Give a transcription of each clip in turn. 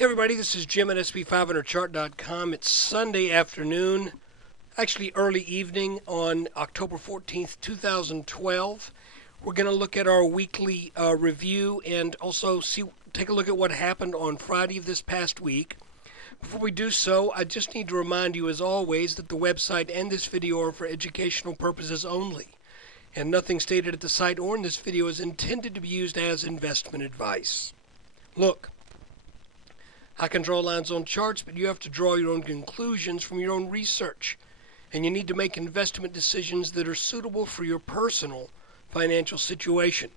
Hey everybody, this is Jim at SP500chart.com. It's Sunday afternoon, actually early evening on October 14th, 2012. We're going to look at our weekly review and also take a look at what happened on Friday of this past week. Before we do so, I just need to remind you, as always, that the website and this video are for educational purposes only, and nothing stated at the site or in this video is intended to be used as investment advice. Look, I can draw lines on charts, but you have to draw your own conclusions from your own research, and you need to make investment decisions that are suitable for your personal financial situation.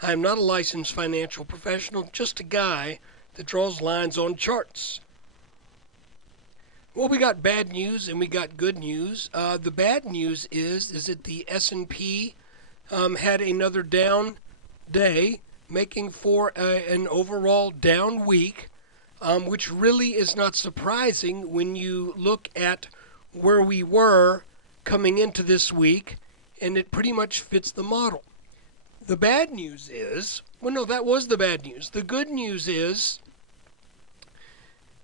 I am not a licensed financial professional, just a guy that draws lines on charts. Well, we got bad news and we got good news. The bad news is that the S&P had another down day, making for an overall down week. Which really is not surprising when you look at where we were coming into this week, and it pretty much fits the model. The bad news is, well, no, that was the bad news. The good news is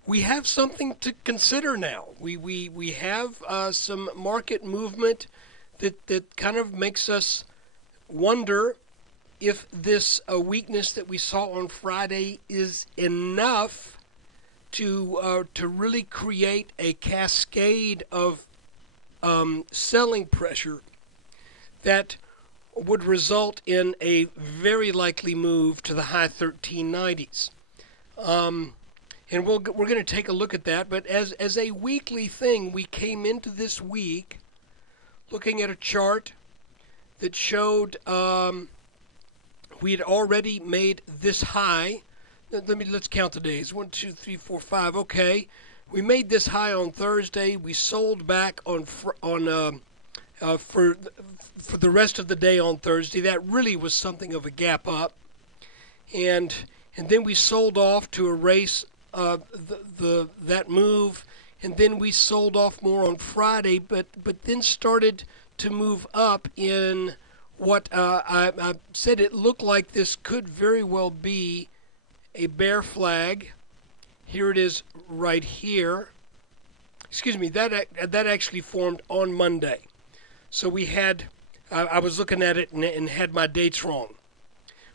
we have something to consider now. We have some market movement that kind of makes us wonder if this weakness that we saw on Friday is enough to really create a cascade of selling pressure that would result in a very likely move to the high 1390s. And we're going to take a look at that. But as a weekly thing, we came into this week looking at a chart that showed we had already made this high. Let's count the days. 1, 2, 3, 4, 5. Okay, we made this high on Thursday. We sold back for the rest of the day on Thursday. That really was something of a gap up, and then we sold off to erase that move, and then we sold off more on Friday, but then started to move up in what I said it looked like this could very well be a bear flag. Here it is right here. Excuse me, that actually formed on Monday. So we had, I was looking at it and had my dates wrong.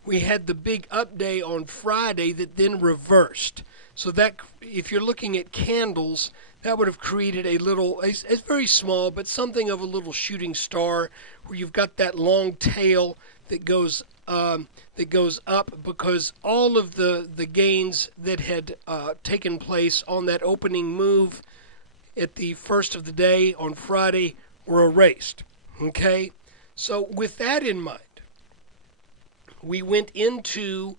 We had the big up day on Friday that then reversed. So that, if you're looking at candles, that would have created a little, it's very small, but something of a little shooting star where you've got that long tail that goes up, because all of the gains that had taken place on that opening move at the first of the day on Friday were erased. Okay? So with that in mind, we went into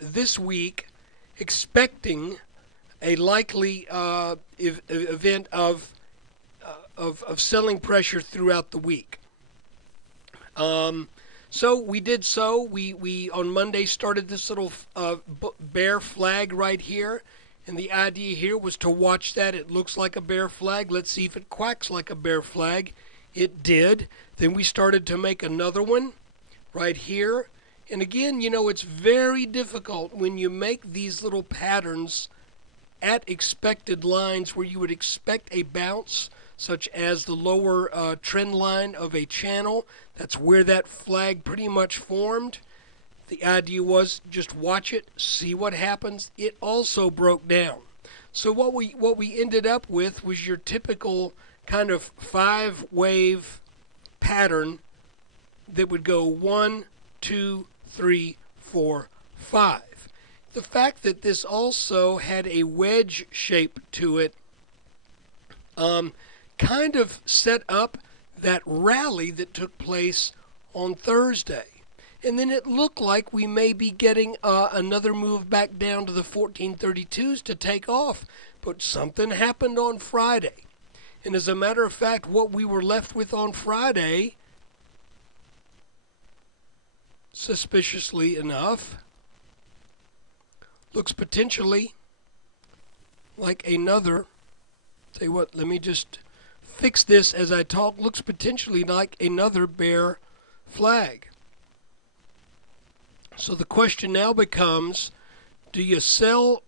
this week expecting a likely event of selling pressure throughout the week. So we did so. We on Monday started this little bear flag right here, and the idea here was to watch that. It looks like a bear flag. Let's see if it quacks like a bear flag. It did. Then we started to make another one right here. And again, it's very difficult when you make these little patterns at expected lines where you would expect a bounce, such as the lower trend line of a channel. That's where that flag pretty much formed. The idea was just watch it, see what happens. It also broke down. So what we ended up with was your typical kind of 5-wave pattern that would go 1, 2, 3, 4, 5. The fact that this also had a wedge shape to it kind of set up that rally that took place on Thursday. And then it looked like we may be getting another move back down to the 1432s to take off. But something happened on Friday. And as a matter of fact, what we were left with on Friday, suspiciously enough, looks potentially like another, tell you what, let me just fix this as I talk, looks potentially like another bear flag. So the question now becomes, do you sell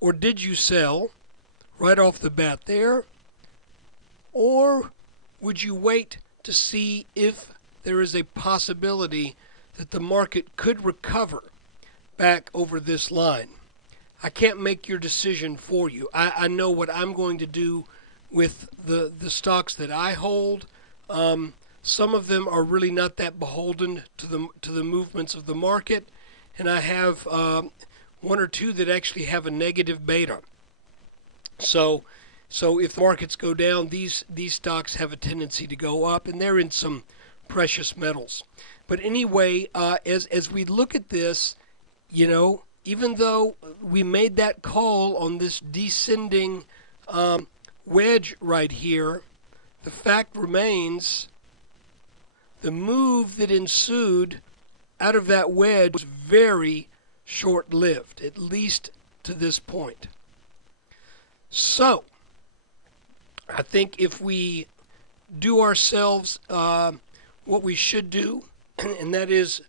or did you sell right off the bat there? Or would you wait to see if there is a possibility that the market could recover back over this line? I can't make your decision for you. I know what I'm going to do with the stocks that I hold. Some of them are really not that beholden to the movements of the market, and I have one or two that actually have a negative beta. So if the markets go down, these stocks have a tendency to go up, and they're in some precious metals. But anyway, as we look at this, even though we made that call on this descending wedge right here, the fact remains the move that ensued out of that wedge was very short-lived, at least to this point. So, I think if we do ourselves what we should do, and that is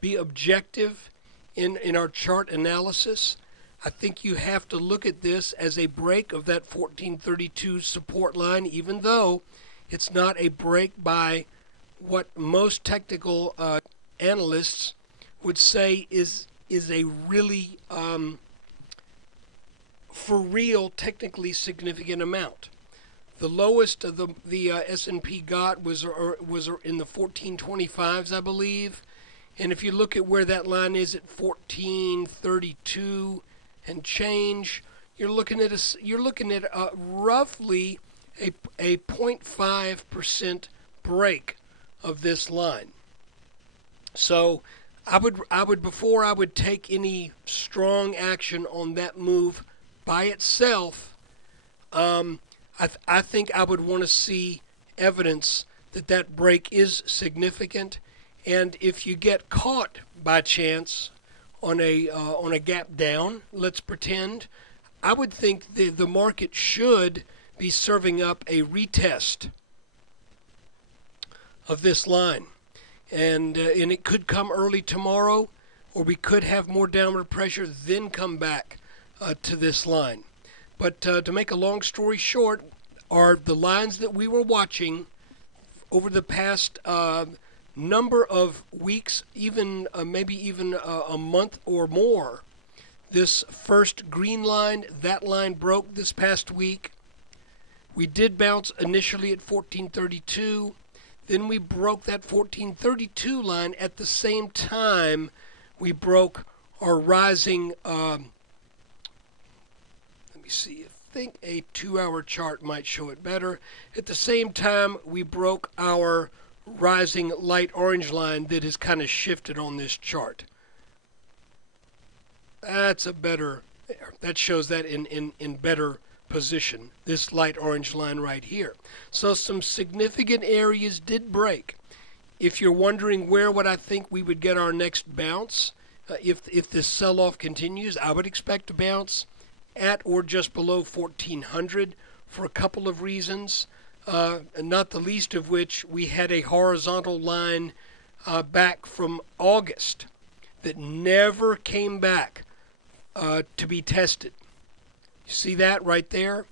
be objective in our chart analysis, I think you have to look at this as a break of that 1432 support line, even though it's not a break by what most technical analysts would say is a really for real technically significant amount. The lowest of the S&P got was in the 1425s, I believe. And if you look at where that line is at 1432 and change, you're looking at roughly a 0.5% break of this line. So I would before I would take any strong action on that move by itself, I think I would want to see evidence that that break is significant. And if you get caught by chance on a gap down, let's pretend, I would think the market should be serving up a retest of this line, and it could come early tomorrow, or we could have more downward pressure, then come back to this line. But to make a long story short, are the lines that we were watching over the past number of weeks, even maybe even a month or more. This first green line, that line broke this past week. We did bounce initially at 1432. Then we broke that 1432 line at the same time we broke our rising, let me see, I think a 2-hour chart might show it better. At the same time we broke our rising light orange line that has kind of shifted on this chart. That's a better, that shows that in better position, this light orange line right here. So some significant areas did break. If you're wondering where would I think we would get our next bounce, if this sell-off continues, I would expect to bounce at or just below 1400 for a couple of reasons. Not the least of which, we had a horizontal line back from August that never came back to be tested. You see that right there?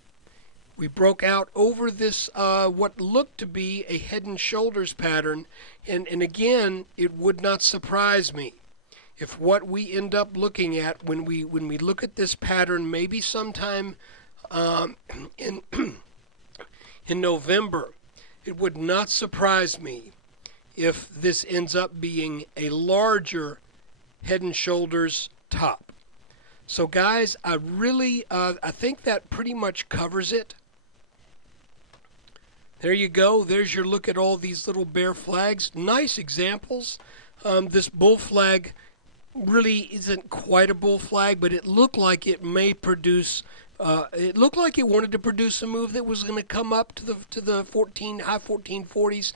We broke out over this what looked to be a head and shoulders pattern, and again, it would not surprise me if what we end up looking at when we look at this pattern, maybe sometime in November, it would not surprise me if this ends up being a larger head and shoulders top. So guys, I think that pretty much covers it. There you go. There's your look at all these little bear flags. Nice examples. This bull flag really isn't quite a bull flag, but it looked like it may produce. It looked like it wanted to produce a move that was going to come up to the high 1440s,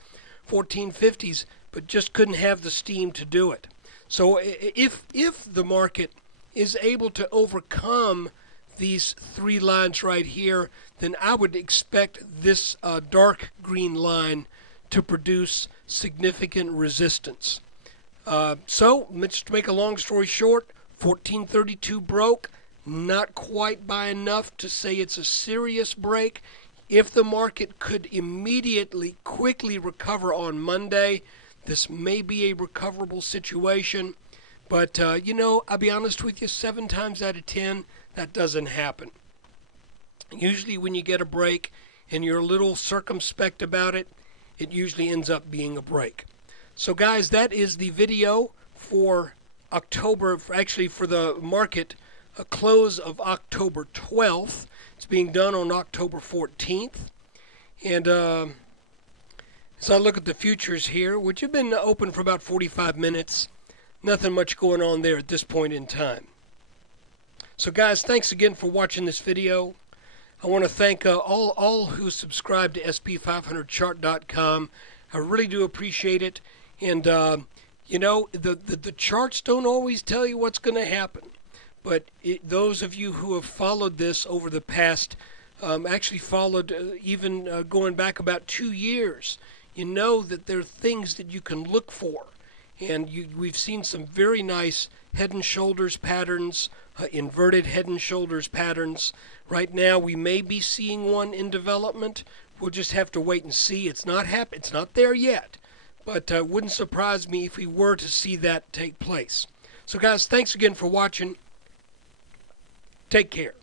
1450s, but just couldn't have the steam to do it. So if the market is able to overcome these three lines right here, then I would expect this dark green line to produce significant resistance. So, let's make a long story short, 1432 broke. not quite by enough to say it's a serious break. If the market could immediately, quickly recover on Monday, this may be a recoverable situation. But, I'll be honest with you, 7 times out of 10, that doesn't happen. Usually when you get a break and you're a little circumspect about it, it usually ends up being a break. So guys, that is the video for October, actually for the market close of October 12th. It's being done on October 14th. And as I look at the futures here, which have been open for about 45 minutes, nothing much going on there at this point in time. So guys, thanks again for watching this video. I want to thank all who subscribe to SP500chart.com. I really do appreciate it. And, the charts don't always tell you what's going to happen. But those of you who have followed this over the past, actually followed even going back about 2 years, you know that there are things that you can look for. And we've seen some very nice head and shoulders patterns, inverted head and shoulders patterns. Right now, we may be seeing one in development. We'll just have to wait and see. It's not It's not there yet, but it wouldn't surprise me if we were to see that take place. So, guys, thanks again for watching. Take care.